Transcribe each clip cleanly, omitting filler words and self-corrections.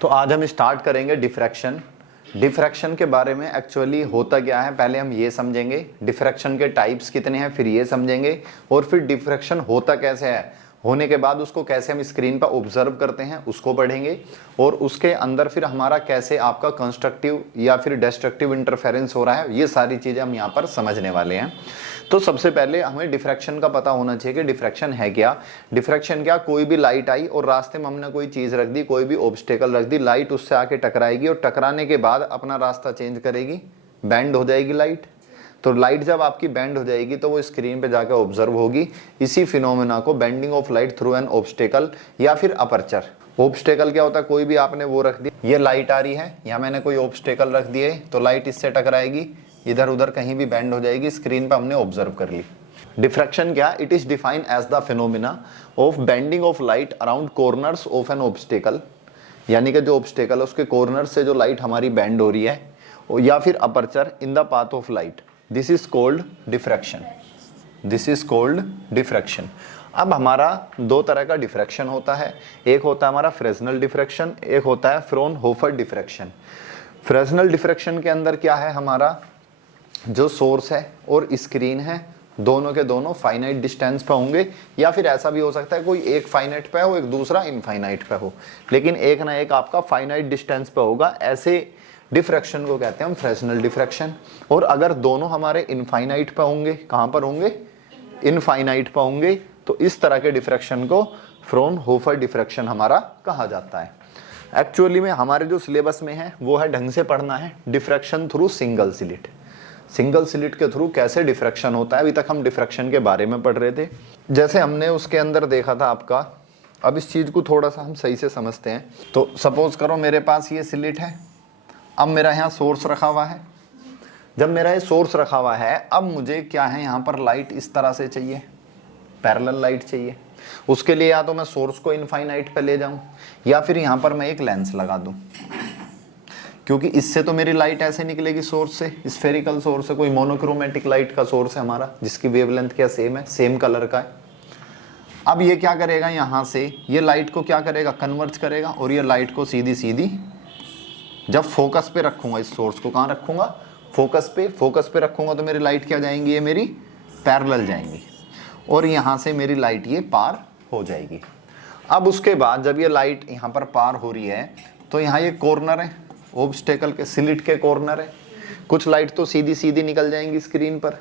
तो आज हम स्टार्ट करेंगे डिफ्रैक्शन। डिफ्रैक्शन के बारे में एक्चुअली होता क्या है, पहले हम ये समझेंगे डिफ्रैक्शन के टाइप्स कितने हैं, फिर ये समझेंगे और फिर डिफ्रैक्शन होता कैसे है, होने के बाद उसको कैसे हम स्क्रीन पर ऑब्जर्व करते हैं उसको पढ़ेंगे और उसके अंदर फिर हमारा कैसे आपका कंस्ट्रक्टिव या फिर डिस्ट्रक्टिव इंटरफेरेंस हो रहा है, ये सारी चीज़ें हम यहाँ पर समझने वाले हैं। तो सबसे पहले हमें डिफ्रैक्शन का पता होना चाहिए कि डिफ्रैक्शन है क्या। डिफ्रैक्शन क्या, कोई भी लाइट आई और रास्ते में हमने कोई चीज़ रख दी, कोई भी ऑब्स्टेकल रख दी, लाइट उससे आके टकराएगी और टकराने के बाद अपना रास्ता चेंज करेगी, बैंड हो जाएगी लाइट। तो लाइट जब आपकी बैंड हो जाएगी तो वो स्क्रीन पे जाकर ऑब्जर्व होगी। इसी फिनोमेना को bending of light through an obstacle या फिर अपर्चर। ऑब्स्टेकल क्या होता है, कोई भी आपने वो रख दी, ये लाइट आ रही है, यहाँ मैंने कोई ऑब्स्टेकल रख दिए तो लाइट इससे टकराएगी, इधर उधर कहीं भी बैंड हो जाएगी, स्क्रीन पर हमने ऑब्जर्व कर ली। डिफ्रैक्शन क्या, it is defined as the phenomena of bending of light around corners of an obstacle, यानी कि जो ऑब्स्टेकल है उसके कॉर्नर से जो लाइट हमारी बैंड हो रही है, या फिर aperture in the path of light. This is called diffraction. This is called diffraction. अब हमारा दो तरह का डिफ्रैक्शन होता है, एक होता है हमारा फ्रेस्नेल डिफ्रैक्शन, एक होता है फ्रॉनहोफर डिफ्रैक्शन। फ्रेस्नेल डिफ्रैक्शन के अंदर क्या है, हमारा जो सोर्स है और स्क्रीन है दोनों के दोनों फाइनाइट डिस्टेंस पे होंगे, या फिर ऐसा भी हो सकता है कोई एक फाइनाइट पे हो एक दूसरा इनफाइनाइट पे हो, लेकिन एक ना एक आपका फाइनाइट डिस्टेंस पे होगा। ऐसे डिफ्रैक्शन को कहते हैं हम फ्रेस्नेल डिफ्रैक्शन। और अगर दोनों हमारे इनफाइनाइट पे होंगे, कहाँ पर होंगे, इनफाइनाइट पे होंगे, तो इस तरह के डिफ्रैक्शन को फ्रॉनहोफर डिफ्रैक्शन हमारा कहा जाता है। एक्चुअली में हमारे जो सिलेबस में है वो है ढंग से पढ़ना है diffraction through single slit. Single slit के थ्रू कैसे डिफ्रैक्शन होता है, अभी तक हम डिफ्रैक्शन के बारे में पढ़ रहे थे। जैसे हमने उसके अंदर देखा था आपका, अब इस चीज को थोड़ा सा हम सही से समझते हैं। तो सपोज करो मेरे पास ये स्लिट है, अब मेरा यहाँ सोर्स रखा हुआ है। जब मेरा ये सोर्स रखा हुआ है, अब मुझे क्या है, यहाँ पर लाइट इस तरह से चाहिए, पैरेलल लाइट चाहिए। उसके लिए या तो मैं सोर्स को इनफाइनाइट पे ले जाऊं, या फिर यहाँ पर मैं एक लेंस लगा दूं, क्योंकि इससे तो मेरी लाइट ऐसे निकलेगी सोर्स से, स्फेरिकल सोर्स है, कोई मोनोक्रोमेटिक लाइट का सोर्स है हमारा जिसकी वेवलेंथ क्या सेम है, सेम कलर का है। अब ये क्या करेगा, यहाँ से ये लाइट को क्या करेगा, कन्वर्ज करेगा, और ये लाइट को सीधी सीधी जब फोकस पे रखूंगा, इस सोर्स को कहाँ रखूंगा, फोकस पे रखूंगा, तो मेरी लाइट क्या जाएंगी, ये मेरी पैरेलल जाएंगी, और यहाँ से मेरी लाइट ये पार हो जाएगी। अब उसके बाद जब ये लाइट यहाँ पर पार हो रही है, तो यहाँ ये कॉर्नर है ऑब्स्टेकल के, स्लिट के कॉर्नर है। कुछ लाइट तो सीधी सीधी निकल जाएंगी स्क्रीन पर,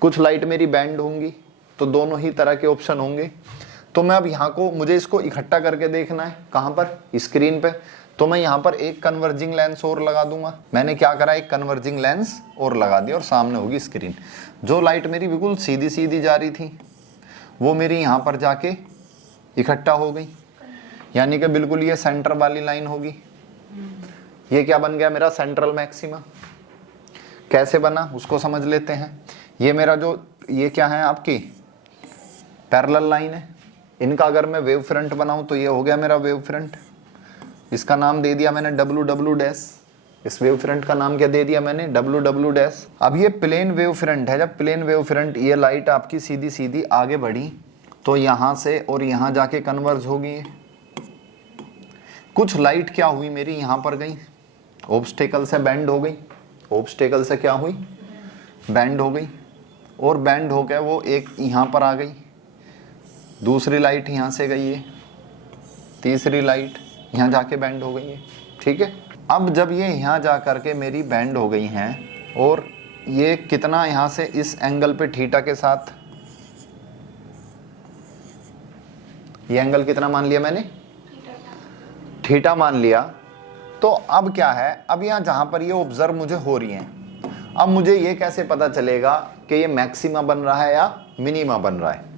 कुछ लाइट मेरी बैंड होंगी, तो दोनों ही तरह के ऑप्शन होंगे। तो मैं अब यहाँ को, मुझे इसको इकट्ठा करके देखना है, कहाँ पर, स्क्रीन पे। तो मैं यहाँ पर एक कन्वर्जिंग लेंस और लगा दूंगा। मैंने क्या करा, एक कन्वर्जिंग लेंस और लगा दिया और सामने होगी स्क्रीन। जो लाइट मेरी बिल्कुल सीधी सीधी जा रही थी वो मेरी यहाँ पर जाके इकट्ठा हो गई, यानी कि बिल्कुल ये सेंटर वाली लाइन होगी। ये क्या बन गया, मेरा सेंट्रल मैक्सिमा। कैसे बना उसको समझ लेते हैं। ये मेरा जो, ये क्या है आपकी पैरेलल लाइन है, इनका अगर मैं वेव फ्रंट बनाऊं तो ये हो गया मेरा वेव फ्रंट। इसका नाम दे दिया मैंने डब्ल्यू डैश। इस वेव फ्रंट का नाम क्या दे दिया मैंने, डब्ल्यू डैश। अब ये प्लेन वेव फ्रंट है, जब प्लेन वेव फ्रंट, ये लाइट आपकी सीधी सीधी आगे बढ़ी तो यहाँ से और यहाँ जाके कन्वर्ज होगी। कुछ लाइट क्या हुई मेरी, यहाँ पर गई, ऑब्स्टेकल से बैंड हो गई, ऑब्स्टेकल से क्या हुई, बैंड हो गई, और बैंड हो गया वो एक यहाँ पर आ गई, दूसरी लाइट यहाँ से गई है, तीसरी लाइट यहाँ जाके बैंड हो गई है। ठीक है, अब जब ये यहाँ जा करके मेरी बैंड हो गई हैं, और ये कितना यहाँ से इस एंगल पे थीटा के साथ, ये एंगल कितना मान लिया मैंने, थीटा मान लिया। तो अब क्या है, अब यहाँ जहाँ पर ये ऑब्जर्व मुझे हो रही हैं, अब मुझे ये कैसे पता चलेगा कि ये मैक्सिमा बन रहा है या मिनिमा बन रहा है।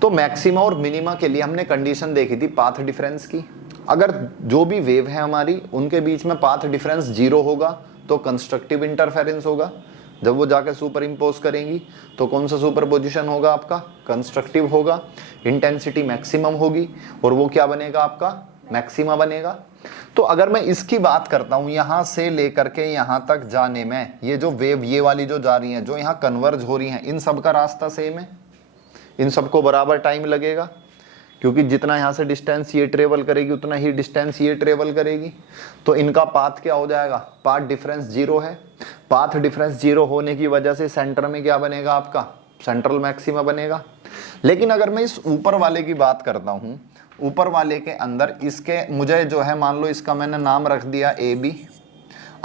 तो मैक्सिमा और मिनिमा के लिए हमने कंडीशन देखी थी पाथ डिफरेंस की। अगर जो भी वेव है हमारी उनके बीच में पाथ डिफरेंस 0 होगा तो कंस्ट्रक्टिव इंटरफेरेंस होगा। जब वो जाकर सुपर इम्पोज करेंगी तो कौन सा सुपर पोजिशन होगा आपका, कंस्ट्रक्टिव होगा। इंटेंसिटी मैक्सिमम होगी और वो क्या बनेगा आपका, मैक्सिमा बनेगा। तो अगर मैं इसकी बात करता हूं, यहां से लेकर के यहां तक जाने में, ये जो वेव ये वाली जो जा रही है, जो यहां कन्वर्ज हो रही है, इन सब का रास्ता सेम है, इन सबको बराबर टाइम लगेगा। क्योंकि जितना यहाँ से डिस्टेंस ये ट्रेवल करेगी उतना ही डिस्टेंस ये ट्रेवल करेगी। तो इनका पाथ क्या हो जाएगा, पाथ डिफरेंस 0 है। पाथ डिफरेंस 0 होने की वजह से सेंटर में क्या बनेगा आपका, सेंट्रल मैक्सिमा बनेगा। लेकिन अगर मैं इस ऊपर वाले की बात करता हूँ, ऊपर वाले के अंदर इसके मुझे जो है, मान लो इसका मैंने नाम रख दिया AB।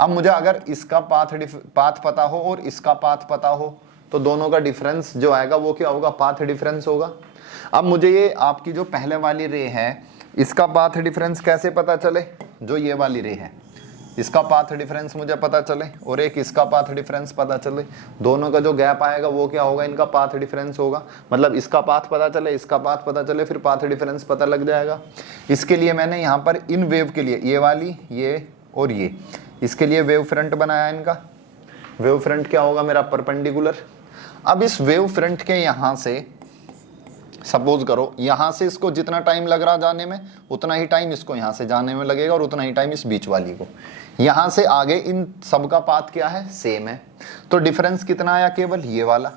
अब मुझे अगर इसका पाथ पता हो और इसका पाथ पता हो तो दोनों का डिफरेंस जो आएगा वो क्या होगा, पाथ डिफरेंस होगा। अब मुझे ये आपकी जो पहले वाली रे है इसका पाथ डिफरेंस कैसे पता चले, जो ये वाली रे है इसका पाथ डिफरेंस मुझे पता चले और एक इसका पाथ डिफरेंस पता चले, दोनों का जो गैप आएगा वो क्या होगा, इनका पाथ डिफरेंस होगा। मतलब इसका पाथ पता चले, इसका पाथ पता चले, फिर पाथ डिफरेंस पता लग जाएगा। इसके लिए मैंने यहाँ पर इन वेव के लिए ये वाली, ये और ये, इसके लिए वेव फ्रंट बनाया इनका। वेव फ्रंट क्या होगा मेरा, परपेंडिकुलर। अब इस वेव फ्रंट के यहाँ से सपोज करो यहाँ से इसको जितना टाइम लग रहा जाने में उतना ही टाइम इसको यहाँ से जाने में लगेगा और उतना ही टाइम इस बीच वाली को। यहाँ से आगे इन सब का पाथ क्या है, सेम है। तो डिफरेंस कितना आया, केवल ये वाला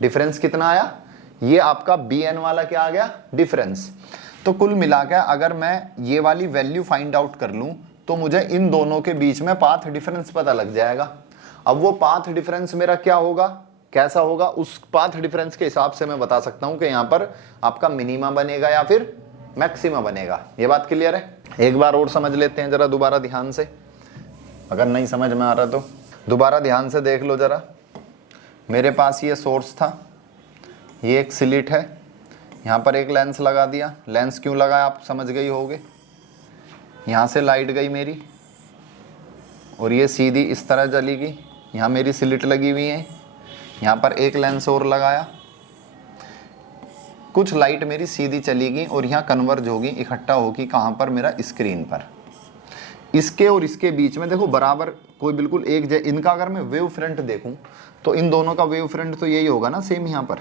डिफरेंस कितना आया, ये आपका BN वाला क्या आ गया, डिफरेंस। तो कुल मिलाकर अगर मैं ये वाली वैल्यू फाइंड आउट कर लूं तो मुझे इन दोनों के बीच में पाथ डिफरेंस पता लग जाएगा। अब वो पाथ डिफरेंस मेरा क्या होगा, कैसा होगा, उस पाथ डिफरेंस के हिसाब से मैं बता सकता हूं कि यहां पर आपका मिनिमा बनेगा या फिर मैक्सिमा बनेगा। ये बात क्लियर है। एक बार और समझ लेते हैं जरा दोबारा ध्यान से, अगर नहीं समझ में आ रहा तो दोबारा ध्यान से देख लो जरा। मेरे पास ये सोर्स था, ये एक स्लिट है, यहां पर एक लेंस लगा दिया। लेंस क्यों लगाया आप समझ गई होगे, यहां से लाइट गई मेरी और ये सीधी इस तरह चली गई, यहां मेरी स्लिट लगी हुई है, यहाँ पर एक लेंस और लगाया, कुछ लाइट मेरी सीधी चली गई और यहाँ कन्वर्ज होगी, इकट्ठा होगी कहाँ पर, मेरा स्क्रीन पर। इसके और इसके बीच में देखो बराबर कोई बिल्कुल एक इनका अगर मैं वेव फ्रंट देखूं तो इन दोनों का वेव फ्रंट तो यही होगा ना, सेम यहाँ पर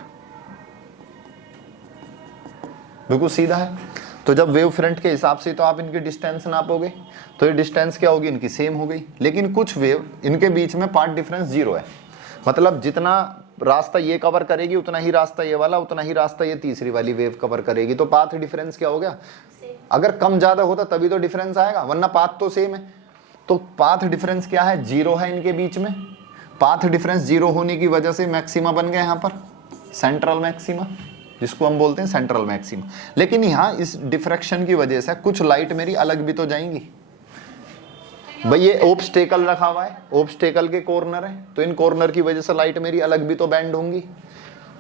बिल्कुल सीधा है। तो जब वेव फ्रंट के हिसाब से तो आप इनकी डिस्टेंस नापोगे तो ये डिस्टेंस क्या होगी, इनकी सेम हो गई। लेकिन कुछ वेव इनके बीच में पाथ डिफरेंस 0 है, मतलब जितना रास्ता ये कवर करेगी उतना ही रास्ता ये वाला, उतना ही रास्ता ये तीसरी वाली वेव कवर करेगी। तो पाथ डिफरेंस क्या हो गया, अगर कम ज्यादा होता तभी तो डिफरेंस आएगा, वरना पाथ तो सेम है। तो पाथ डिफरेंस क्या है, 0 है इनके बीच में। पाथ डिफरेंस 0 होने की वजह से मैक्सिमा बन गया यहाँ पर, सेंट्रल मैक्सिमा, जिसको हम बोलते हैं सेंट्रल मैक्सिमा। लेकिन यहाँ इस डिफ्रैक्शन की वजह से कुछ लाइट मेरी अलग भी तो जाएंगी भाई। ये ऑब्स्टेकल रखा हुआ है, ऑब्स्टेकल के कॉर्नर है, तो इन कॉर्नर की वजह से लाइट मेरी अलग भी तो बैंड होंगी।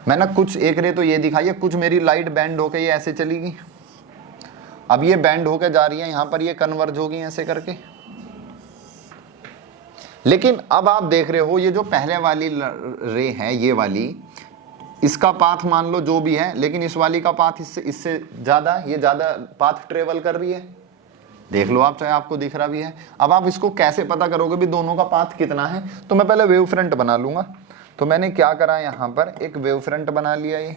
मैंने कुछ एक रे तो ये दिखाई है, कुछ मेरी लाइट बैंड होके ये ऐसे चली गई, अब ये बैंड होके जा रही है, यहाँ पर ये कन्वर्ज होगी ऐसे करके। लेकिन अब आप देख रहे हो ये जो पहले वाली रे है ये वाली, इसका पाथ मान लो जो भी है, लेकिन इस वाली का पाथ इससे ज्यादा, ये ज्यादा पाथ ट्रेवल कर रही है, देख लो आप, चाहे आपको दिख रहा भी है। अब आप इसको कैसे पता करोगे भी दोनों का पाथ कितना है, तो मैं पहले वेव फ्रंट बना लूंगा। तो मैंने क्या करा, यहाँ पर एक वेव फ्रंट बना लिया, ये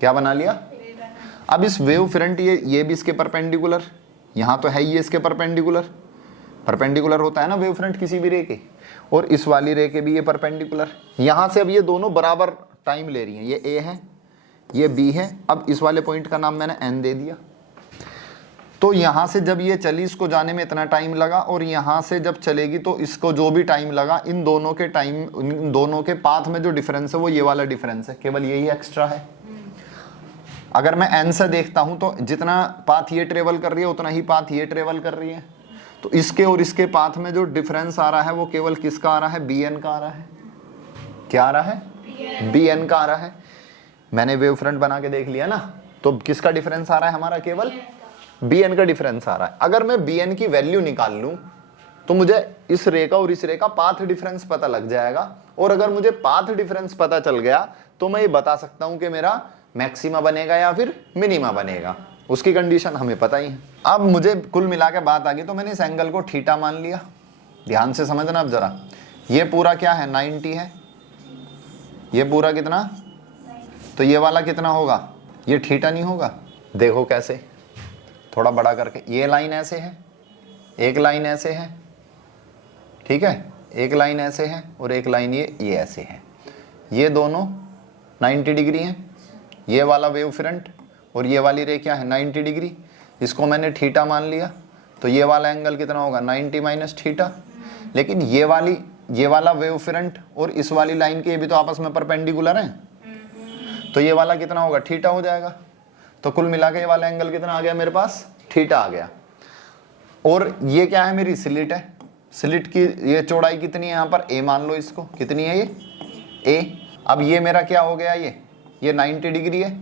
क्या बना लिया। अब इस वेव फ्रंट ये भी इसके परपेंडिकुलर, यहाँ तो है ये इसके परपेंडिकुलर, परपेंडिकुलर होता है ना वेव फ्रंट किसी भी रे के, और इस वाली रे के भी ये परपेंडिकुलर। यहाँ से अब ये दोनों बराबर टाइम ले रही हैं, ये ए है ये बी है। अब इस वाले पॉइंट का नाम मैंने एन दे दिया। तो यहां से जब ये चली इसको जाने में इतना टाइम लगा, और यहां से जब चलेगी तो इसको जो भी टाइम लगा, इन दोनों के टाइम, इन दोनों के पाथ में जो डिफरेंस है वो ये वाला डिफरेंस है, केवल यही एक्स्ट्रा है। अगर मैं एन से देखता हूं तो जितना पाथ ये ट्रेवल कर रही है उतना ही पाथ ये ट्रेवल कर रही है। तो इसके और इसके पाथ में जो डिफरेंस आ रहा है वो केवल किसका आ रहा है, BN का आ रहा है। क्या आ रहा है, BN का आ रहा है। मैंने वेव फ्रंट बना के देख लिया ना, तो किसका डिफरेंस आ रहा है हमारा, केवल BN का डिफरेंस आ रहा है। अगर मैं BN की वैल्यू निकाल लूं तो मुझे इस रे का और इस रे का पाथ डिफरेंस पता लग जाएगा, और अगर मुझे पाथ डिफरेंस पता चल गया तो मैं ये बता सकता हूं कि मेरा मैक्सिमा बनेगा या फिर मिनिमा बनेगा। उसकी कंडीशन हमें पता ही है। अब मुझे कुल मिला के बात आ गई, तो मैंने इस एंगल को थीटा मान लिया। ध्यान से समझना अब जरा, ये पूरा क्या है 90 है, ये पूरा कितना, तो ये वाला कितना होगा, ये थीटा नहीं होगा। देखो कैसे, थोड़ा बड़ा करके, ये लाइन ऐसे है, एक लाइन ऐसे है, ठीक है, एक लाइन ऐसे है और एक लाइन ये ऐसे है, ये दोनों 90 डिग्री हैं। ये वाला वेव फ्रंट और ये वाली रे क्या है 90 डिग्री, इसको मैंने थीटा मान लिया, तो ये वाला एंगल कितना होगा 90 माइनस थीटा। लेकिन ये वाला वेव फ्रंट और इस वाली लाइन के ये भी तो आपस में परपेंडिकुलर हैं, तो ये वाला कितना होगा थीटा हो जाएगा। तो कुल मिला के ये वाला एंगल कितना आ गया मेरे पास, थीटा आ गया। और ये क्या है मेरी स्लिट है, स्लिट की ये चौड़ाई कितनी है यहाँ पर a मान लो, इसको कितनी है ये a। अब ये मेरा क्या हो गया, ये 90 डिग्री है।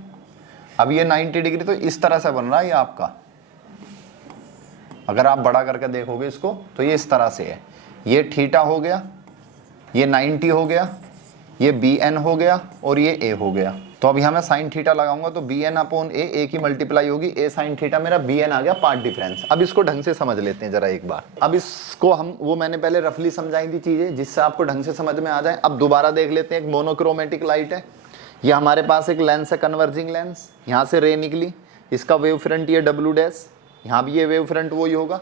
अब ये 90 डिग्री तो इस तरह से बन रहा है ये आपका, अगर आप बड़ा करके देखोगे इसको तो ये इस तरह से है, ये थीटा हो गया, ये 90 हो गया, ये bn हो गया और ये a हो गया। तो अब यहाँ मैं साइन थीटा लगाऊंगा तो bn अपॉन a की मल्टीप्लाई होगी a साइन थीटा, मेरा bn आ गया पार्ट डिफरेंस। अब इसको ढंग से समझ लेते हैं जरा एक बार। अब इसको हम वो मैंने पहले रफली समझाई थी चीजें जिससे आपको ढंग से समझ में आ जाए। अब दोबारा देख लेते हैं। एक मोनोक्रोमेटिक लाइट है, ये हमारे पास एक लेंस है कन्वर्जिंग लेंस, यहाँ से रे निकली, इसका वेव फ्रंट ये W डैश, यहाँ भी ये वेव फ्रंट वही होगा,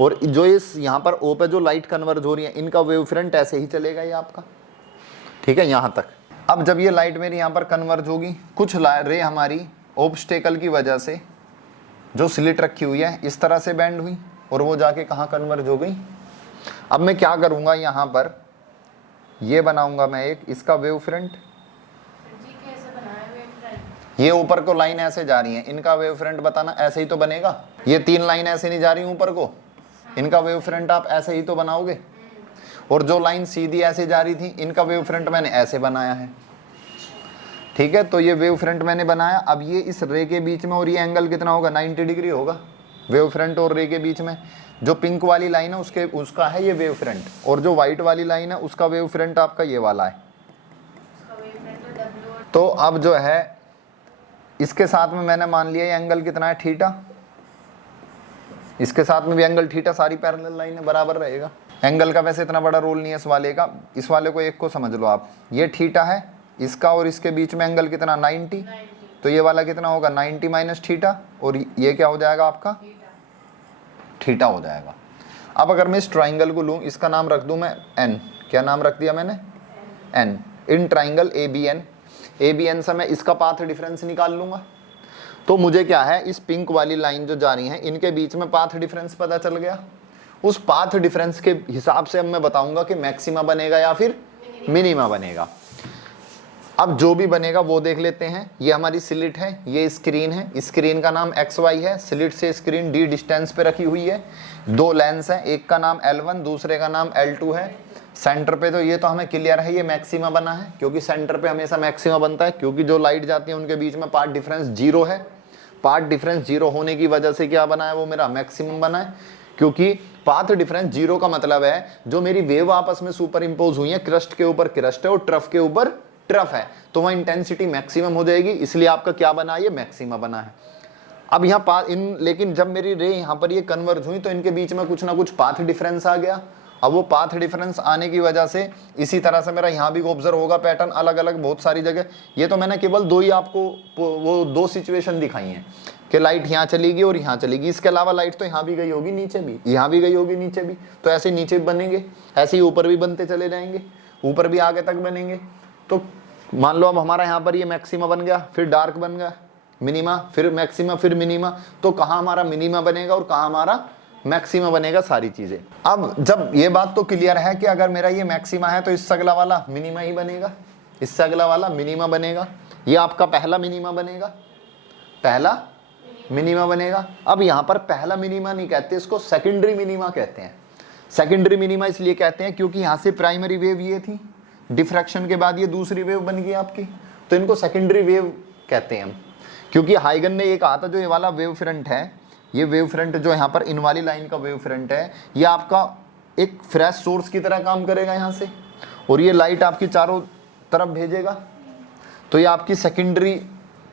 और जो इस यहाँ पर O पे जो लाइट कन्वर्ज हो रही है इनका वेव फ्रंट ऐसे ही चलेगा ये आपका, ठीक है यहाँ तक। अब जब ये लाइट मेरी यहाँ पर कन्वर्ज होगी, कुछ रे हमारी ऑब्स्टेकल की वजह से जो स्लिट रखी हुई है इस तरह से बेंड हुई और वो जाके कहाँ कन्वर्ज हो गई। अब मैं क्या करूँगा, यहाँ पर ये बनाऊंगा मैं एक इसका वेव फ्रंट, ये ऊपर को लाइन ऐसे जा रही है, इनका वेव फ्रंट बताना ऐसे ही तो बनेगा। ये 3 लाइन ऐसे नहीं जा रही ऊपर को, इनका वेव फ्रंट आप ऐसे ही तो बनाओगे। और जो लाइन सीधी ऐसे जा रही थी इनका वेव फ्रंट मैंने ऐसे बनाया है, ठीक है। तो ये वेव फ्रंट मैंने बनाया। अब ये इस रे के बीच में और ये एंगल कितना होगा 90 डिग्री होगा वेव फ्रंट और रे के बीच में। जो पिंक वाली लाइन है उसका है ये वेव फ्रंट, और जो व्हाइट वाली लाइन है उसका वेव फ्रंट आपका ये वाला है। तो अब जो है इसके साथ में मैंने मान लिया ये एंगल कितना है थीटा, इसके साथ में भी एंगल थीटा, सारी पैरेलल लाइन है बराबर रहेगा। एंगल का वैसे इतना बड़ा रोल नहीं है इस वाले का, इस वाले को एक को समझ लो आप, ये थीटा है इसका और इसके बीच में एंगल कितना 90, तो ये वाला कितना होगा 90 माइनस थीटा, और ये क्या हो जाएगा आपका थीटा हो जाएगा। अब अगर मैं इस ट्राइंगल को लूँ, इसका नाम रख दूँ मैं n, क्या नाम रख दिया मैंने n, इन ट्राइंगल ABN से मैं इसका पाथ डिफरेंस निकाल लूंगा। तो मुझे क्या है, इस पिंक वाली लाइन जो जा रही है इनके बीच में पाथ डिफरेंस पता चल गया। उस पाथ डिफरेंस के हिसाब से अब मैं बताऊंगा कि मैक्सिमा बनेगा या फिर मिनिमा बनेगा। अब जो भी बनेगा वो देख लेते हैं। ये हमारी स्लिट है, ये स्क्रीन है, स्क्रीन का नाम XY है, स्लिट से स्क्रीन D डिस्टेंस पे रखी हुई है। 2 लेंस है, एक का नाम L1 दूसरे का नाम L2 है। सेंटर पे तो ये तो हमें क्लियर है ये मैक्सिमा बना है, क्योंकि सेंटर पे हमेशा मैक्सिमा बनता है, क्योंकि जो लाइट जाती है उनके बीच में पाथ डिफरेंस 0 है। पाथ डिफरेंस 0 होने की वजह से क्या बना है, वो मेरा मैक्सिमम बना है। क्योंकि पाथ डिफरेंस 0 का मतलब है जो मेरी वेव आपस में सुपर इम्पोज हुई है, क्रस्ट के ऊपर क्रस्ट है और ट्रफ के ऊपर ट्रफ है, तो वह इंटेंसिटी मैक्सिमम हो जाएगी, इसलिए आपका क्या बना है, ये मैक्सिमा बना है। अब यहाँ लेकिन जब मेरी रे यहाँ पर ये कन्वर्ज हुई तो इनके बीच में कुछ ना कुछ पाथ डिफरेंस आ गया। अब वो पाथ डिफरेंस आने की वजह से इसी तरह से मेरा यहाँ भी ऑब्जर्व होगा पैटर्न अलग अलग बहुत सारी जगह। ये तो मैंने केवल 2 ही आपको वो 2 सिचुएशन दिखाई हैं कि लाइट यहाँ चलेगी और यहाँ चलेगी, इसके अलावा लाइट तो यहाँ भी गई होगी नीचे भी, यहाँ भी गई होगी नीचे भी, तो ऐसे नीचे भी बनेंगे, ऐसे ही ऊपर भी बनते चले जाएंगे, ऊपर भी आगे तक बनेंगे। तो मान लो अब हमारा यहाँ पर ये मैक्सिमा बन गया, फिर डार्क बन गया मिनिमा, फिर मैक्सिमा, फिर मिनिमा, तो कहाँ हमारा मिनिमा बनेगा और कहाँ हमारा मैक्सिमा बनेगा, सारी चीजें। अब जब ये बात तो क्लियर है कि अगर मेरा ये मैक्सिमा है तो इससे अगला वाला मिनिमा ही बनेगा, इससे अगला वाला मिनिमा बनेगा, ये आपका पहला मिनिमा बनेगा, पहला मिनिमा बनेगा। अब यहाँ पर पहला मिनिमा नहीं कहते, इसको सेकेंडरी मिनिमा कहते हैं। सेकेंडरी मिनिमा इसलिए कहते हैं क्योंकि यहाँ से प्राइमरी वेव ये थी, डिफ्रैक्शन के बाद ये दूसरी वेव बन गई आपकी, तो इनको सेकेंडरी वेव कहते हैं हम। क्योंकि हाइगन ने ये कहा था जो ये वाला वेव फ्रंट है, ये वेव फ्रंट जो यहाँ पर इन वाली लाइन का वेव फ्रंट है, ये आपका एक फ्रेश सोर्स की तरह काम करेगा यहाँ से, और ये लाइट आपकी चारों तरफ भेजेगा, तो ये आपकी सेकेंडरी,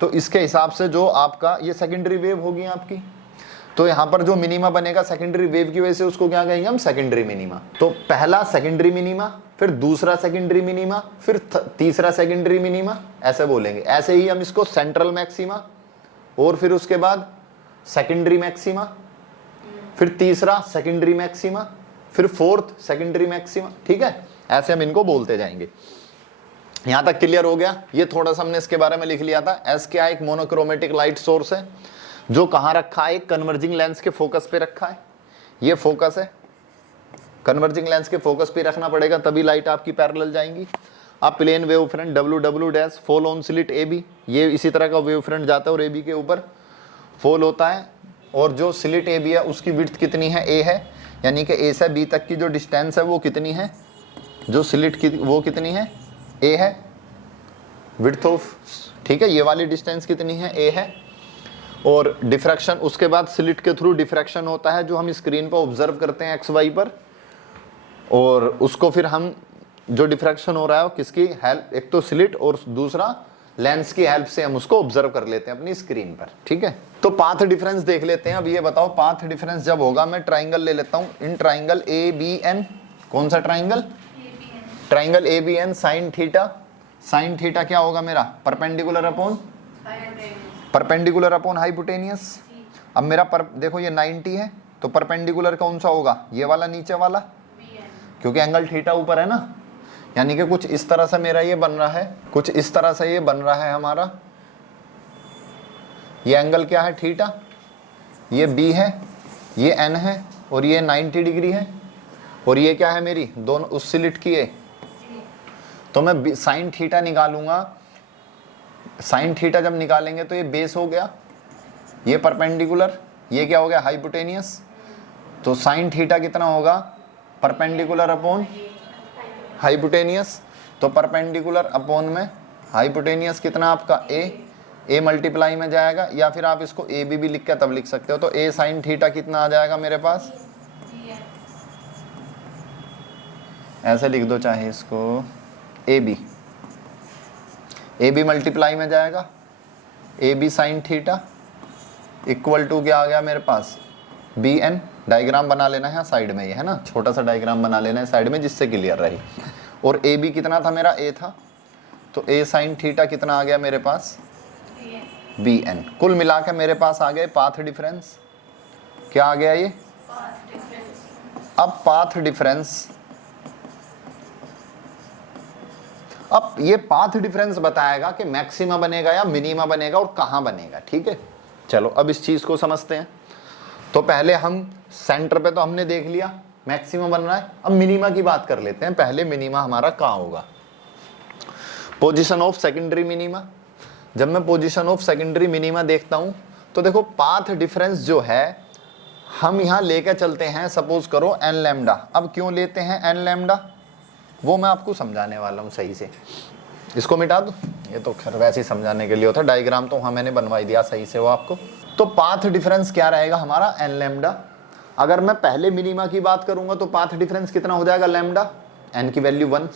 तो इसके हिसाब से जो आपका ये सेकेंडरी वेव होगी आपकी, तो यहाँ पर जो मिनिमा बनेगा सेकेंडरी वेव की वजह से उसको क्या कहेंगे हम, सेकेंडरी मिनिमा। तो पहला सेकेंडरी मिनिमा, फिर दूसरा सेकेंडरी मिनिमा, फिर तीसरा सेकेंडरी मिनिमा, ऐसे बोलेंगे। ऐसे ही हम इसको सेंट्रल मैक्सिमा, और फिर उसके बाद सेकेंडरी मैक्सिमा, फिर तीसरा सेकेंडरी मैक्सिमा, फिर फोर्थ सेकेंडरी मैक्सिमा, ठीक है, ऐसे हम इनको बोलते जाएंगे। यहां तक क्लियर हो गया। ये थोड़ा सा हमने इसके बारे में लिख लिया था। एस क्या है, एक मोनोक्रोमेटिक लाइट सोर्स है जो कहां रखा है, एक कन्वर्जिंग लेंस के फोकस पे रखा है। ये फोकस है, कन्वर्जिंग लेंस के फोकस पे रखना पड़ेगा तभी लाइट आपकी पैरेलल जाएंगी। अब plane wave front W dash fall on slit A B, ये इसी तरह का वेव फ्रंट जाता है और ए बी के ऊपर फॉल होता है। और जो स्लिट ए बी है उसकी विड्थ कितनी है, ए है, यानी कि ए से बी तक की जो डिस्टेंस है वो कितनी है, जो स्लिट की वो कितनी है, ए है, विड्थ ऑफ, ठीक है, ये वाली डिस्टेंस कितनी है, ए है। और डिफ्रैक्शन, उसके बाद स्लिट के थ्रू डिफ्रैक्शन होता है जो हम स्क्रीन पर ऑब्जर्व करते हैं एक्स वाई पर, और उसको फिर हम जो डिफ्रैक्शन हो रहा है किसकी हेल्प, एक तो स्लिट और दूसरा लेंस की हेल्प से हम उसको ऑब्जर्व कर लेते हैं अपनी स्क्रीन पर, ठीक है। तो पाथ डिफरेंस देख लेते हैं। अब ये बताओ पाथ डिफरेंस जब होगा, मैं ट्राइंगल ले लेता हूं, in triangle A B N, कौन सा triangle, triangle A B N, sine theta, sine theta क्या होगा मेरा, परपेंडिकुलर अपॉन हाइपोटेनियस। अब मेरा देखो ये 90 है तो परपेंडिकुलर कौन सा होगा, ये वाला नीचे वाला, क्योंकि एंगल थीटा ऊपर है ना, यानी कि कुछ इस तरह से मेरा ये बन रहा है, कुछ इस तरह से ये बन रहा है हमारा, ये एंगल क्या है थीटा, ये बी है, ये एन है, और ये 90 डिग्री है, और ये क्या है मेरी दोनों उस स्लिट की है। तो मैं साइन थीटा निकालूंगा, साइन थीटा जब निकालेंगे तो ये बेस हो गया, ये परपेंडिकुलर, ये क्या हो गया हाइपोटेनियस। तो साइन थीटा कितना होगा, परपेंडिकुलर अपॉन हाइपोटेनियस। तो परपेंडिकुलर अपॉन में हाइपोटेनियस कितना आपका ए मल्टीप्लाई में जाएगा, या फिर आप इसको ए बी लिख के तब लिख सकते हो। तो ए साइन थीटा कितना आ जाएगा मेरे पास, ऐसे लिख दो चाहे इसको, ए बी मल्टीप्लाई में जाएगा, A B sine theta equal to क्या आ गया मेरे पास, बी एन। डायग्राम बना लेना है साइड में, ये है ना, छोटा सा डायग्राम बना लेना है साइड में जिससे क्लियर रहे। और ए बी कितना था मेरा, ए था, तो ए साइन थीटा कितना आ गया मेरे पास, बी एन। कुल मिला के मेरे पास आ गए पाथ डिफरेंस, क्या आ गया ये, अब पाथ डिफरेंस, अब ये पाथ डिफरेंस बताएगा कि मैक्सिमा बनेगा या मिनिमा बनेगा और कहां बनेगा, ठीक है। चलो अब इस चीज को समझते हैं। तो पहले हम सेंटर पे तो हमने देख लिया मैक्सिमा बन रहा है, अब मिनिमा की बात कर लेते हैं। पहले मिनिमा हमारा कहां होगा, पोजीशन ऑफ सेकेंडरी मिनिमा। जब मैं पोजीशन ऑफ सेकेंडरी मिनिमा देखता हूं तो देखो पाथ डिफरेंस जो है हम यहां लेकर चलते हैं, सपोज करो एन लैम्डा। अब क्यों लेते हैं एन लैम्डा, वो मैं आपको समझाने वाला हूं सही से। इसको मिटा दो, ये तो खैर वैसे ही समझाने के लिए होता, डायग्राम तो हाँ मैंने बनवाई दिया सही से वो आपको। तो पाथ डिफरेंस क्या रहेगा हमारा, एन लैम्डा। अगर मैं पहले मिनिमा की बात करूंगा तो पाथ डिफरेंस कितना हो जाएगा, लैम्डा, एन की वैल्यू 1,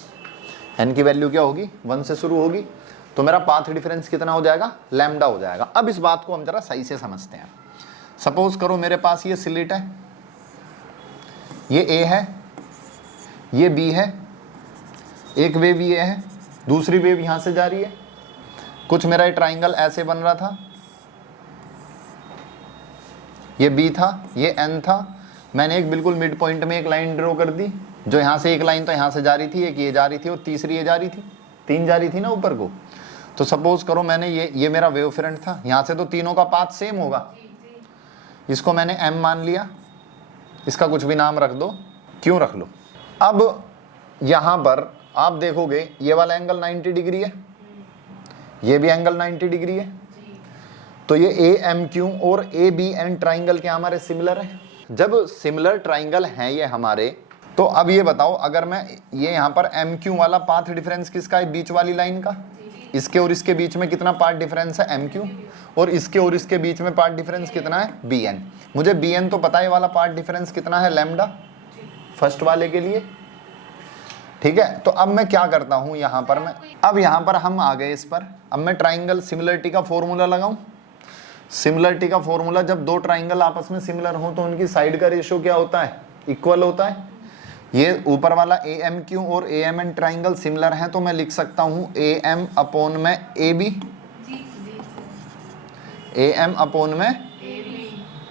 एन की वैल्यू क्या होगी 1 से शुरू होगी, तो मेरा पाथ डिफरेंस कितना हो जाएगा, लैम्डा हो जाएगा। अब इस बात को हम जरा सही से समझते हैं। सपोज करो मेरे पास ये स्लिट है, ये ए है, ये बी है, एक वेव ये है, दूसरी वेव यहां से जा रही है। कुछ मेरा ये ट्राइंगल ऐसे बन रहा था, ये बी था, ये एन था, मैंने एक बिल्कुल मिड पॉइंट में एक लाइन ड्रॉ कर दी, जो यहां से एक लाइन तो यहां से जा रही थी, एक ये जा रही थी और तीसरी ये जा रही थी, 3 जा रही थी ना ऊपर को। तो सपोज करो मैंने ये मेरा वेव फ्रंट था, यहां से तो तीनों का पाथ सेम होगा, इसको मैंने एम मान लिया, इसका कुछ भी नाम रख दो, क्यों रख लो। अब यहां पर आप देखोगे ये वाला एंगल 90 डिग्री है, ये भी एंगल 90 डिग्री है, तो ये ए एम क्यू और ए बी एन ट्राइंगल क्या हमारे सिमिलर है। जब सिमिलर ट्राइंगल हैं ये हमारे, तो अब ये बताओ अगर मैं ये यहाँ पर एम क्यू वाला पाथ डिफरेंस किसका है, बीच वाली लाइन का, इसके और इसके बीच में कितना पाथ डिफरेंस है एम क्यू, और इसके और इसके बीच में पाथ डिफरेंस कितना है बी एन। मुझे बी एन तो पता है वाला पाथ डिफरेंस कितना है लैम्डा, फर्स्ट वाले के लिए, ठीक है। तो अब मैं क्या करता हूं यहां पर, मैं अब यहां पर हम आ गए इस पर, अब मैं ट्राइंगल सिमिलरिटी का फॉर्मूला लगाऊं। सिमिलरिटी का फॉर्मूला, जब दो ट्राइंगल आपस में सिमिलर हो तो उनकी साइड का रेशियो क्या होता है, इक्वल होता है। ये ऊपर वाला ए एम क्यू और A M N triangle similar है, तो मैं लिख सकता हूं ए एम अपॉन में A B, A M upon में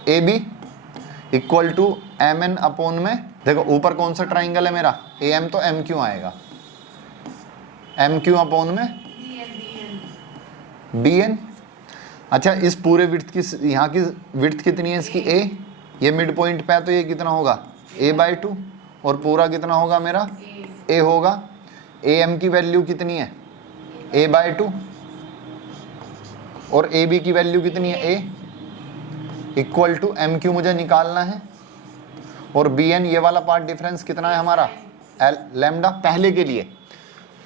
A B equal to M N upon में, देखो ऊपर कौन सा ट्राइंगल है मेरा, ए एम, तो एम क्यू आएगा, एम क्यू अपॉन में बी एन। अच्छा इस पूरे विड्थ की, यहाँ की विड्थ कितनी है इसकी ए, ये मिड पॉइंट पे है तो ये कितना होगा a/2 और पूरा कितना होगा मेरा a होगा। ए एम की वैल्यू कितनी है a/2 और ए बी की वैल्यू कितनी है a, equal to M Q मुझे निकालना है और बी एन ये वाला पार्ट डिफरेंस कितना है हमारा एल लैम्डा। पहले के लिए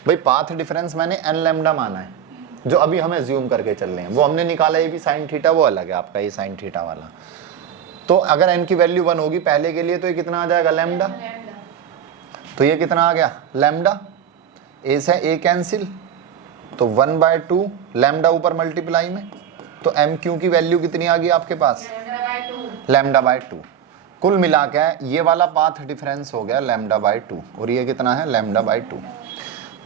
भाई पाथ डिफरेंस मैंने एन लैम्डा माना है, जो अभी हम एज्यूम करके चल रहे हैं वो हमने निकाला, ये भी साइन थीटा वो अलग है आपका, ये साइन थीटा वाला। तो अगर एन की वैल्यू 1 होगी पहले के लिए तो ये कितना आ जाएगा लैम्डा, तो ये कितना आ गया लैम्डा। ए से ए कैंसिल तो 1/2 लैम्डा ऊपर मल्टीप्लाई में, तो एम क्यू की वैल्यू कितनी आ गई आपके पास λ/2। कुल मिला के ये वाला पाथ डिफरेंस हो गया λ/2 और ये कितना है λ/2।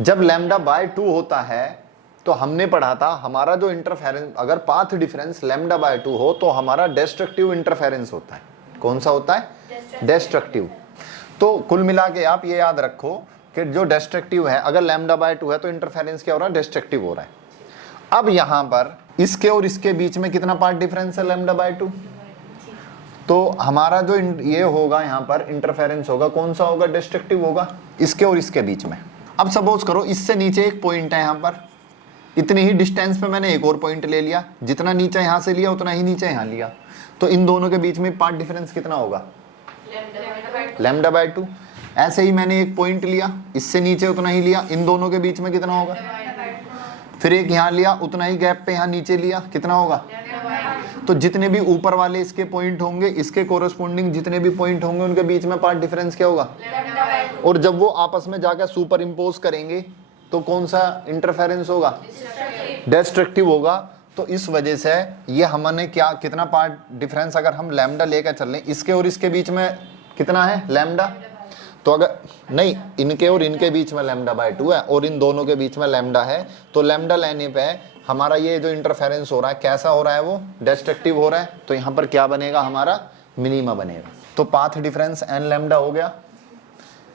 जब λ/2 होता है तो हमने पढ़ा था हमारा जो इंटरफेरेंस, अगर पाथ डिफरेंस λ/2 हो तो हमारा डिस्ट्रक्टिव इंटरफेरेंस होता है। कौन सा होता है डिस्ट्रक्टिव। तो कुल मिला के आप ये याद रखो कि जो डिस्ट्रक्टिव है, अगर λ/2 है तो इंटरफेरेंस क्या हो रहा है डिस्ट्रक्टिव हो रहा है। अब यहां पर इसके और इसके बीच में कितना पार्ट डिफरेंस है λ/2, तो हमारा जो ये होगा यहाँ पर इंटरफेरेंस होगा कौन सा होगा डिस्ट्रक्टिव होगा, इसके और इसके बीच में। अब सपोज करो इससे नीचे एक पॉइंट है यहाँ पर, इतनी ही डिस्टेंस पे मैंने एक और पॉइंट ले लिया, जितना नीचे यहाँ से लिया उतना ही नीचे यहाँ लिया, तो इन दोनों के बीच में पार्ट डिफरेंस कितना होगा λ/2। ऐसे ही मैंने एक पॉइंट लिया, इससे नीचे उतना ही लिया, इन दोनों के बीच में कितना होगा, फिर एक यहाँ लिया उतना ही गैप पे यहाँ नीचे लिया, कितना होगा। तो जितने भी ऊपर वाले इसके पॉइंट होंगे, इसके कोरस्पोंडिंग जितने भी पॉइंट होंगे उनके बीच में पार्ट डिफरेंस क्या होगा, और जब वो आपस में जाकर सुपर इम्पोज करेंगे तो कौन सा इंटरफेरेंस होगा डिस्ट्रक्टिव होगा। तो इस वजह से ये हमने क्या कितना पार्ट डिफरेंस अगर हम लैम्डा लेकर चल लें, इसके और इसके बीच में कितना है लैम्डा, तो अगर नहीं इनके और इनके बीच में λ/2 है और इन दोनों के बीच में लैम्डा है, तो लैम्डा लेने पे हमारा ये जो इंटरफेरेंस हो रहा है कैसा हो रहा है वो डिस्ट्रक्टिव हो रहा है, तो यहाँ पर क्या बनेगा हमारा मिनिमा बनेगा। तो पाथ डिफरेंस एन लैम्डा हो गया,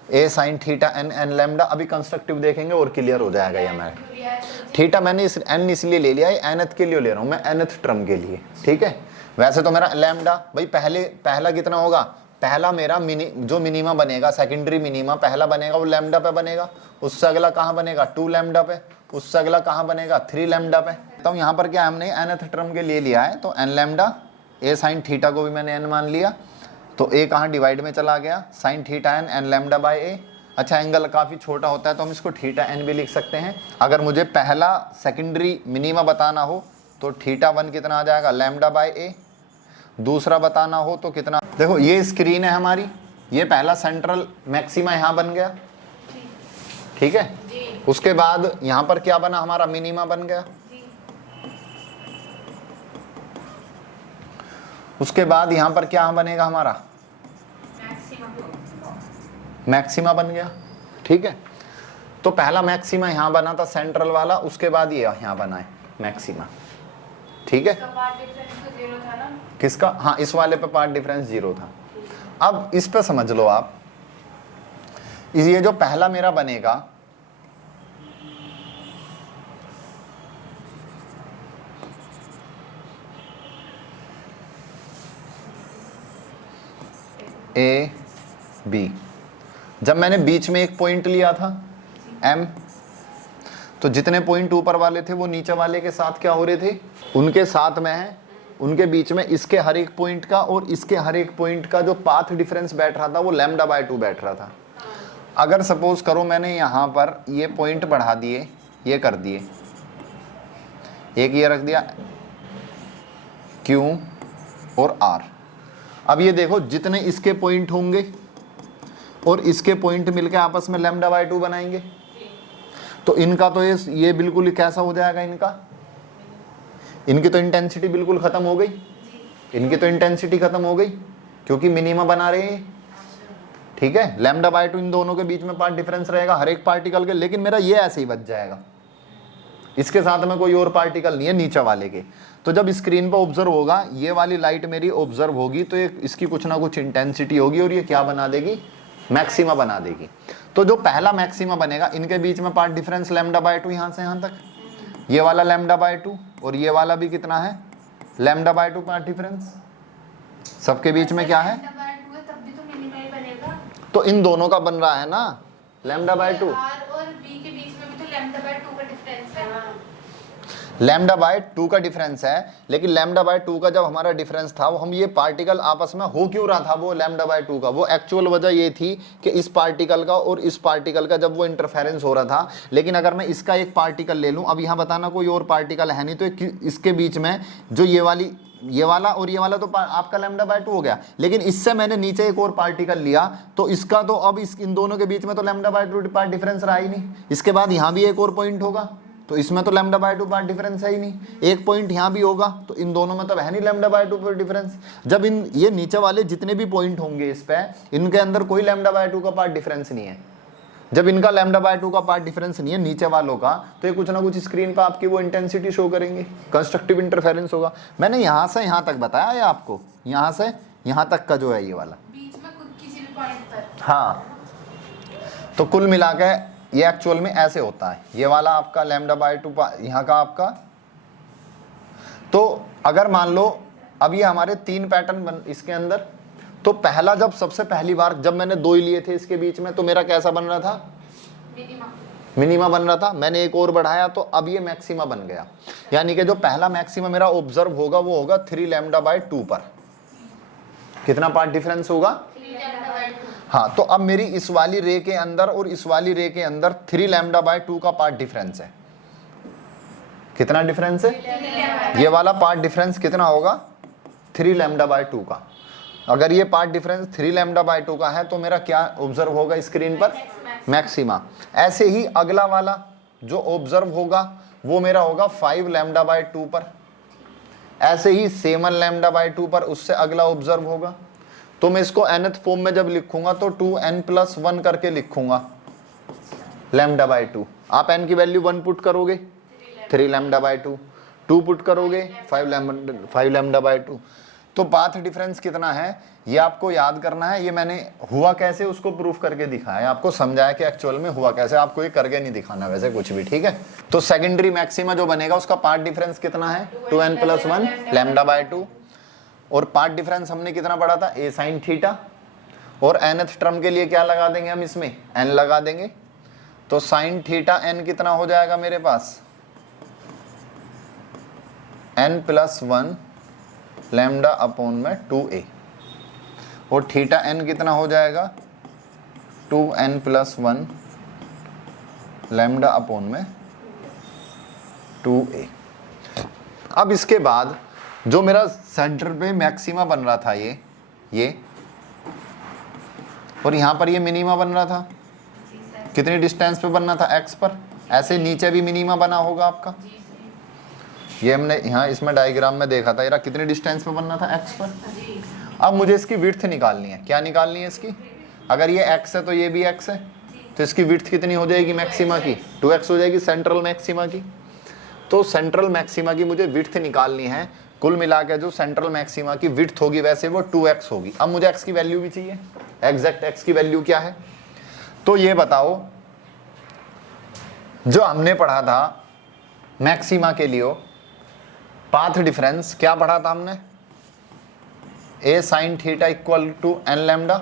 A sine theta N N lambda. अभी कंस्ट्रक्टिव देखेंगे और क्लियर हो जाएगा ये हमारा। थीटा मैंने इस एन इसलिए ले लिया है nth के लिए ले रहा हूँ मैं, nth टर्म के लिए, ठीक है। वैसे तो मेरा लैम्डा भाई पहला कितना होगा, पहला मेरा जो मिनिमा बनेगा सेकेंडरी मिनिमा पहला बनेगा वो लैम्डा पे बनेगा, उससे अगला कहाँ बनेगा 2 लैम्डा पे, उससे अगला कहाँ बनेगा 3 लैम्डा पे। तो यहाँ पर क्या हमने nth टर्म के लिए लिया है, तो n लैम्डा, ए साइन थीटा को भी मैंने n मान लिया, तो a कहाँ डिवाइड में चला गया sine theta n lambda by a। अच्छा एंगल काफ़ी छोटा होता है तो हम इसको थीटा n भी लिख सकते हैं। अगर मुझे पहला सेकेंडरी मिनिमा बताना हो तो θ1 कितना आ जाएगा लैम्डा बाय a, दूसरा बताना हो तो कितना, देखो ये स्क्रीन है हमारी, ये पहला सेंट्रल मैक्सिमा यहाँ बन गया, ठीक है। उसके बाद यहाँ पर क्या बना हमारा मिनिमा बन गया, उसके बाद यहाँ पर क्या बनेगा हमारा मैक्सिमा बन गया, ठीक है। तो पहला मैक्सिमा यहाँ बना था सेंट्रल वाला, उसके बाद ये यहाँ बना है मैक्सिमा, ठीक है। किसका, हाँ इस वाले पे पार्ट डिफरेंस 0 था। अब इस पे समझ लो आप, ये जो पहला मेरा बनेगा ए बी, जब मैंने बीच में एक पॉइंट लिया था M, तो जितने पॉइंट ऊपर वाले थे वो नीचे वाले के साथ क्या हो रहे थे, उनके साथ में है, उनके बीच में इसके हर एक पॉइंट का और इसके हर एक पॉइंट का जो पाथ डिफरेंस बैठ रहा था वो λ/2 बैठ रहा था। अगर सपोज करो मैंने यहाँ पर ये पॉइंट बढ़ा दिए, ये कर दिए, एक ये रख दिया Q और R। अब ये देखो जितने इसके पॉइंट होंगे और इसके पॉइंट मिलके आपस में λ/2 बनाएंगे, तो इनका तो ये बिल्कुल कैसा हो जाएगा, इनकी तो इंटेंसिटी बिल्कुल खत्म हो गई, इनकी तो इंटेंसिटी खत्म हो गई क्योंकि मिनिमा बना रहे हैं, ठीक है। λ/2 इन दोनों के बीच में पार्ट डिफरेंस रहेगा हर एक पार्टिकल के, लेकिन मेरा ये ऐसे ही बच जाएगा, इसके साथ में कोई और पार्टिकल नहीं है नीचे वाले के। तो जब स्क्रीन पर ऑब्जर्व होगा, ये वाली लाइट मेरी ऑब्जर्व होगी तो इसकी कुछ ना कुछ इंटेंसिटी होगी और ये क्या बना देगी मैक्सिमा बना देगी। तो जो पहला मैक्सिमा बनेगा, इनके बीच में पार्ट डिफरेंस लैम्डा बाय 2 यहां से यहां तक, ये वाला लैम्डा बाय 2 और ये वाला भी कितना है लैम्डा बाय 2 पार्ट डिफरेंस, सबके बीच में क्या है, तब भी तो मिनिमम ही बनेगा। तो इन दोनों का बन रहा है ना लैम्डा बाय 2, आर और बी के बीच में भी तो लैम्डा बाय 2 का डिफरेंस है। लैम्डा बाय 2 का डिफरेंस है, लेकिन लैम्डा बाय 2 का जब हमारा डिफरेंस था, वो हम ये पार्टिकल आपस में हो क्यों रहा था वो लैम्डा बाय 2 का, वो एक्चुअल वजह ये थी कि इस पार्टिकल का और इस पार्टिकल का जब वो इंटरफेरेंस हो रहा था। लेकिन अगर मैं इसका एक पार्टिकल ले लूं, अब यहाँ बताना कोई और पार्टिकल है नहीं, तो इसके बीच में जो ये वाला और ये वाला तो आपका लैम्डा बाय 2 हो गया, लेकिन इससे मैंने नीचे एक और पार्टिकल लिया, तो इसका तो अब इन दोनों के बीच में तो लैम्डा बाय 2 पार्ट डिफरेंस रहा ही नहीं। इसके बाद यहाँ भी एक और पॉइंट होगा, तो इसमें तो लैम्डा बाय 2 पार्ट डिफरेंस है ही नहीं। एक पॉइंट यहाँ भी होगा, तो इन दोनों में तो है नहीं लैम्डा बाय 2 पर डिफरेंस। जब ये नीचे वाले जितने भी पॉइंट होंगे इस पे, इनके अंदर कोई लैम्डा बाय 2 का पार्ट डिफरेंस नहीं है। जब इनका लैम्डा बाय 2 का पार्ट डिफरेंस नहीं है नीचे वालों का, तो ये कुछ ना कुछ स्क्रीन पर आपकी वो इंटेंसिटी शो करेंगे, कंस्ट्रक्टिव इंटरफेरेंस होगा। मैंने यहाँ से यहाँ तक बताया है आपको, यहाँ से यहाँ तक का जो है ये वाला बीच में किसी भी पॉइंट पर। हाँ, तो कुल मिला के ये एक्चुअल में ऐसे होता है, ये वाला आपका लैम्डा बाय 2 यहाँ का आपका। तो अगर मान लो अब ये हमारे 3 पैटर्न बन इसके अंदर, तो पहला जब सबसे पहली बार जब मैंने 2 ही लिए थे इसके बीच में, तो मेरा कैसा बन रहा था, मिनिमा बन रहा था। मैंने एक और बढ़ाया तो अब ये मैक्सिमा बन गया, यानी कि जो पहला मैक्सिमा मेरा ऑब्जर्व होगा वो होगा 3 लैम्डा बाय 2 पर। कितना पार्ट डिफरेंस होगा, हाँ। तो अब मेरी इस वाली रे के अंदर और इस वाली रे के अंदर 3 लैम्डा बाय 2 का पार्ट डिफरेंस है। कितना डिफरेंस है, ये वाला पार्ट डिफरेंस कितना होगा 3 लैम्डा बाय 2 का। अगर ये पार्ट डिफरेंस 3 लैम्डा बाय 2 का है, तो मेरा क्या ऑब्जर्व होगा स्क्रीन पर, मैक्सिमा। ऐसे ही अगला वाला जो ऑब्जर्व होगा वो मेरा होगा 5 लैम्डा बाय 2 पर। ऐसे ही 7 लैम्डा बाय 2 पर उससे अगला ऑब्जर्व होगा। तो मैं इसको nth फॉर्म में जब लिखूंगा तो 2n+1 करके लिखूंगा लैम्डा बाय 2। आप n की वैल्यू 1 पुट करोगे 3 लैम्डा बाय 2, 2 पुट करोगे 5 लैम्डा बाय 2। तो पाथ डिफरेंस कितना है ये आपको याद करना है। ये मैंने हुआ कैसे उसको प्रूफ करके दिखाया, आपको समझाया कि एक्चुअल में हुआ कैसे, आपको ये करके नहीं दिखाना वैसे कुछ भी, ठीक है। तो सेकेंडरी मैक्सिमा जो बनेगा उसका पार्ट डिफरेंस कितना है 2n+1 लैम्डा बाय 2, और पार्ट डिफरेंस हमने कितना पढ़ा था a sin थीटा, और nth टर्म के लिए क्या लगा देंगे हम इसमें n लगा देंगे। तो sin थीटा n कितना हो जाएगा मेरे पास n+1 लैम्डा अपॉन में 2a, और थीटा n कितना हो जाएगा 2n+1 लैम्डा अपॉन में 2a। अब इसके बाद जो मेरा सेंटर पे मैक्सिमा बन रहा था ये और यहाँ पर ये मिनिमा बन रहा था, कितनी डिस्टेंस पे बनना था x पर। ऐसे नीचे भी मिनिमा बना होगा आपका, ये हमने यहाँ इसमें डायग्राम में देखा था, यार कितनी डिस्टेंस पे बनना था x पर। अब मुझे इसकी विड्थ निकालनी है, क्या निकालनी है इसकी, अगर ये x है तो ये भी x है, तो इसकी विड्थ कितनी हो जाएगी मैक्सिमा की 2x हो जाएगी सेंट्रल मैक्सिमा की। तो सेंट्रल मैक्सिमा की मुझे विड्थ निकालनी है, कुल मिला के जो सेंट्रल मैक्सिमा की विड्थ होगी वैसे वो 2x होगी। अब मुझे x की वैल्यू भी चाहिए, एग्जैक्ट x की वैल्यू क्या है। तो ये बताओ जो हमने पढ़ा था मैक्सिमा के लिए पाथ डिफरेंस क्या पढ़ा था हमने, a sin theta equal to n lambda,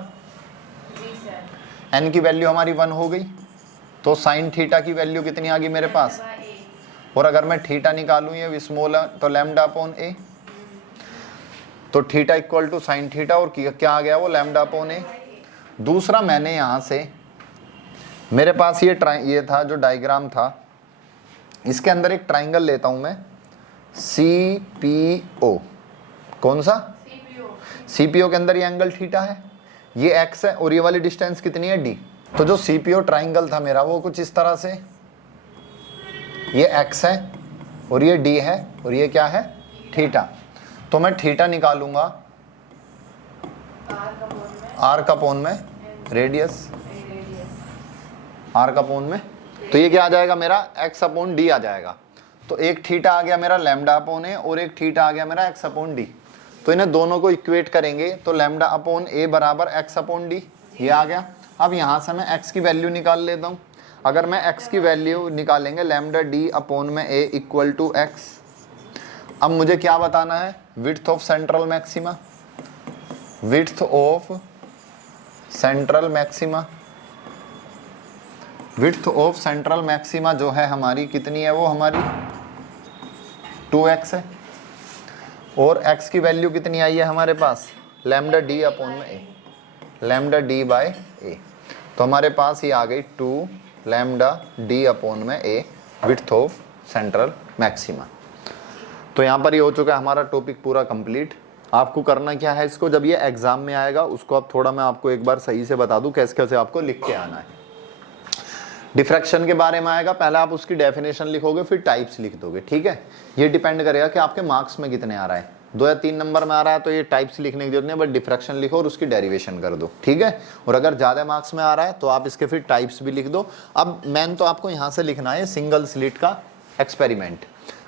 n की वैल्यू हमारी 1 हो गई, तो sin थीटा की वैल्यू कितनी आ गई मेरे पास, और अगर मैं थीटा निकालूं ये स्मॉल है तो लैम्डा अपॉन a, तो theta equal to sine theta, और क्या आ गया वो लैम्डा अपॉन a। दूसरा मैंने यहाँ से मेरे पास ये था जो डायग्राम था, इसके अंदर एक ट्राइंगल लेता हूँ मैं CPO, कौन सा CPO के अंदर ये एंगल थीटा है, ये x है, और ये वाली डिस्टेंस कितनी है d। तो जो CPO ट्राइंगल था मेरा वो कुछ इस तरह से, ये x है और ये d है और ये क्या है थीटा। तो मैं थीटा निकालूंगा r का पोन में रेडियस, r का पोन में, तो ये क्या आ जाएगा मेरा x अपॉन d आ जाएगा। तो एक थीटा आ गया मेरा लैम्डा अपॉन a और एक थीटा आ गया मेरा x अपॉन d। तो इन्हें दोनों को इक्वेट करेंगे तो लैम्डा अपॉन a बराबर x अपॉन d, ये आ गया। अब यहाँ से मैं x की वैल्यू निकाल लेता हूँ। अगर मैं x की वैल्यू निकालेंगे लैम्डा d अपॉन में a इक्वल टू x। अब मुझे क्या बताना है, width of central maxima, width of central maxima, width of central maxima जो है हमारी कितनी है, वो हमारी 2x है। और x की वैल्यू कितनी आई है हमारे पास, लैम्डा d अपॉन में a, lambda d by a। तो हमारे पास ये आ गई 2 लैम्डा d अपॉन में a, width of central maxima. तो यहाँ पर ये हो चुका है हमारा टॉपिक पूरा कंप्लीट। आपको करना क्या है, इसको जब ये एग्जाम में आएगा उसको आप थोड़ा, मैं आपको एक बार सही से बता दूं कैसे कैसे आपको लिख के आना है। डिफ्रैक्शन के बारे में आएगा, पहले आप उसकी डेफिनेशन लिखोगे, फिर टाइप्स लिख दोगे, ठीक है। ये डिपेंड करेगा कि आपके मार्क्स में कितने आ रहा है, 2 या 3 नंबर में आ रहा है तो ये टाइप्स लिखने की जरूरत नहीं है, बट डिफ्रैक्शन लिखो और उसकी डेरिवेशन कर दो, ठीक है। और अगर ज़्यादा मार्क्स में आ रहा है तो आप इसके फिर टाइप्स भी लिख दो। अब मेन तो आपको यहाँ से लिखना है सिंगल स्लिट का एक्सपेरिमेंट।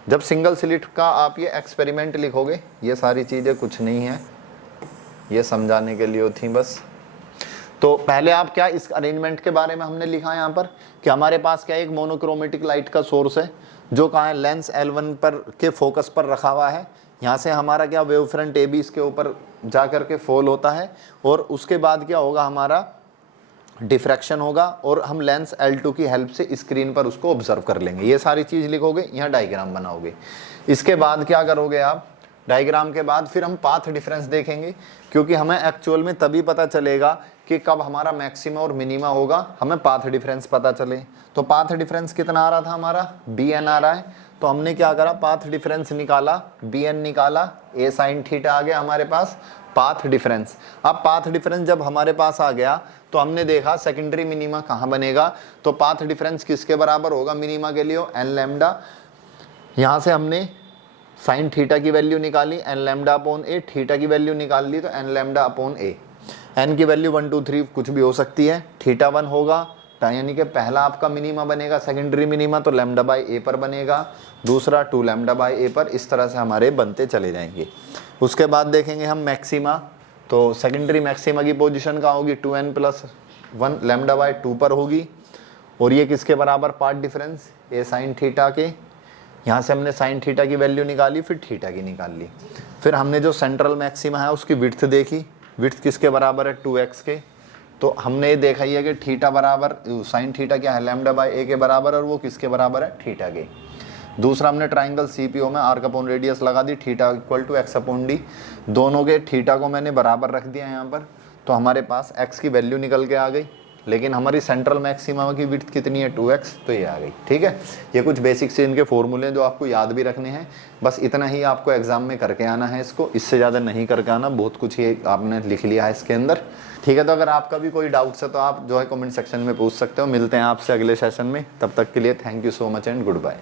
जब सिंगल स्लिट का आप ये एक्सपेरिमेंट लिखोगे, ये सारी चीज़ें कुछ नहीं है, ये समझाने के लिए होती बस। तो पहले आप क्या, इस अरेंजमेंट के बारे में हमने लिखा है यहाँ पर कि हमारे पास क्या एक मोनोक्रोमेटिक लाइट का सोर्स है जो कहाँ है, लेंस L1 पर के फोकस पर रखा हुआ है। यहाँ से हमारा क्या वेव फ्रंट AB इसके ऊपर जा कर के फॉल होता है और उसके बाद क्या होगा, हमारा डिफ्रैक्शन होगा और हम लेंस L2 की हेल्प से स्क्रीन पर उसको ऑब्जर्व कर लेंगे। ये सारी चीज़ लिखोगे, यहाँ डायग्राम बनाओगे। इसके बाद क्या करोगे आप, डायग्राम के बाद फिर हम पाथ डिफरेंस देखेंगे, क्योंकि हमें एक्चुअल में तभी पता चलेगा कि कब हमारा मैक्सिमा और मिनिमा होगा, हमें पाथ डिफरेंस पता चले। तो पाथ डिफरेंस कितना आ रहा था हमारा, bn आ रहा है। तो हमने क्या करा, पाथ डिफरेंस निकाला, bn निकाला, a sin थीटा आ गया हमारे पास पाथ डिफरेंस। अब पाथ डिफरेंस जब हमारे पास आ गया तो हमने देखा सेकेंडरी मिनिमा कहाँ बनेगा, तो पाथ डिफरेंस किसके बराबर होगा मिनिमा के लिए, n लैम्डा। यहाँ से हमने साइन थीटा की वैल्यू निकाली, n lambda upon a, theta की वैल्यू निकाल ली तो n lambda upon a। n की वैल्यू 1 2 3 कुछ भी हो सकती है, थीटा 1 होगा यानी कि पहला आपका मिनिमा बनेगा सेकेंडरी मिनिमा, तो लैम्डा बाय a पर बनेगा, दूसरा 2 लैम्डा बाय a पर। इस तरह से हमारे बनते चले जाएंगे। उसके बाद देखेंगे हम मैक्सिमा, तो सेकेंडरी मैक्सिमा की पोजीशन कहाँ होगी, 2n प्लस 1 लैम्डा बाय 2 पर होगी। और ये किसके बराबर, path difference a sine theta के। यहाँ से हमने साइन थीटा की वैल्यू निकाली, फिर थीटा की निकाल ली। फिर हमने जो सेंट्रल मैक्सिमा है उसकी विड्थ देखी, विड्थ किसके बराबर है, 2x के। तो हमने ये देखा ही है कि थीटा बराबर, साइन थीटा क्या है, लैम्डा बाय a के बराबर, और वो किसके बराबर है, थीटा के। दूसरा हमने ट्राइंगल CPO में आर्क अपॉन रेडियस लगा दी, theta equal to x upon d। दोनों के थीटा को मैंने बराबर रख दिया यहाँ पर, तो हमारे पास x की वैल्यू निकल के आ गई। लेकिन हमारी सेंट्रल मैक्सिमा की विड्थ कितनी है, 2x, तो ये आ गई, ठीक है। ये कुछ बेसिक से इनके फॉर्मूले जो आपको याद भी रखने हैं, बस इतना ही आपको एग्जाम में करके आना है इसको, इससे ज़्यादा नहीं करके आना। बहुत कुछ ये आपने लिख लिया है इसके अंदर, ठीक है। तो अगर आपका भी कोई डाउट्स है तो आप जो है कमेंट सेक्शन में पूछ सकते हो। मिलते हैं आपसे अगले सेशन में, तब तक के लिए thank you so much and good bye.